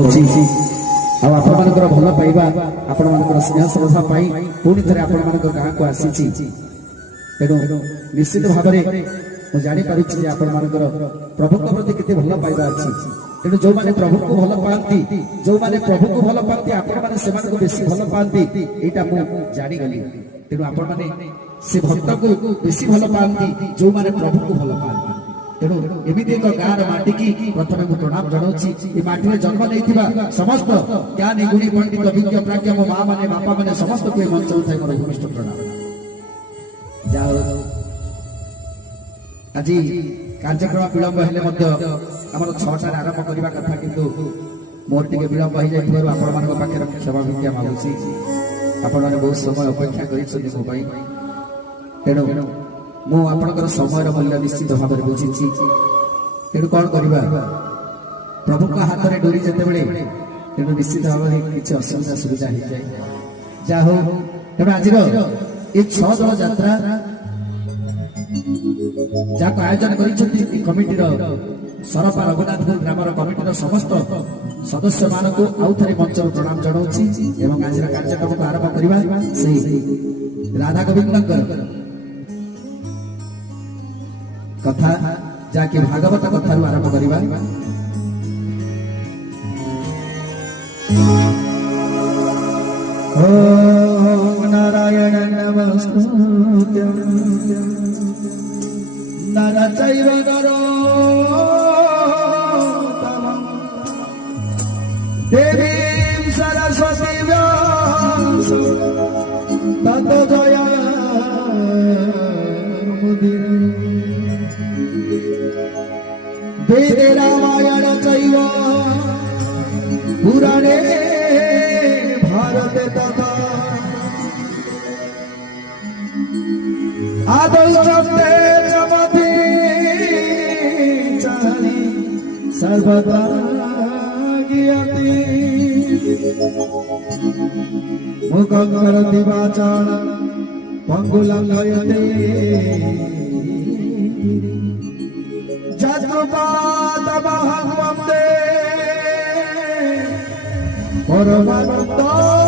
जनाऊँगी आपर भल पाइबा आपण मान स्नेह श्रद्धा पाई पुणी थे आपण मान गाँव को आसी तेणु निश्चित भाव में मुझे जापर आपण मान प्रभु प्रति केते भल पाइबा अच्छी तेणु जो मैंने प्रभु को भल पाती जो मैंने प्रभु को भल पाती आपण मैंने बेसी भल पाती यहाँ मुझे जागली तेणु आपण मैंने से भक्त को बेसी भल पाती जो मैंने प्रभु को भल पाती तेणु एमती एक गाँव माटी की प्रथम मुझे प्रणाम जनाऊँगी माटी जन्म नहीं समस्त ज्ञानी गुणी पंडित विज्ञ प्राज्ञ मो माँ मैंने बापा मैंने समस्त को मंच उठाई मोर घनिष्ठ प्रणाम जाओ आज कार्यक्रम विलंब हेले आमर 6टार आरंभ करने कथा किंतु मोर टे विलंब हो जाए आपण मान पाखे क्षमा भिक्षा मागुची आपण मैंने बहुत समय अपेक्षा कर तेणु मुझे समय मूल्य निश्चित भाव में बुझी तेणु कौन करवा प्रभु का हाथ में डोरी जिते बड़े तेणु निश्चित भाव में किसी असुविधा सुविधा हो जाए जा हो तेणु आज ये 6 दल यात्रा जहाँ आयोजन कमिटीर सरपा रघुनाथपुर ग्रामर कमिटीर समस्त सदस्य मान को आउ थे मंच प्रणाम जनाऊँगी और आज कार्यक्रम को आरंभ करवा से राधा गोविंद कथा जाके भागवत कथा आरंभ करवा ओम नारायण नमस्कृत्यं नरचैव नरोत्तमं देवीं सरस्वतीं व्यासं ततो जयमुदीरये वेदे रामायण चैव पुराणे भारते तथा आदौ चप्ते चमति चारि सर्वदा ज्ञाति मुखं करोति वाचालं पंगुलं लयते जत्रुपादमहं वन्दे परमानन्दं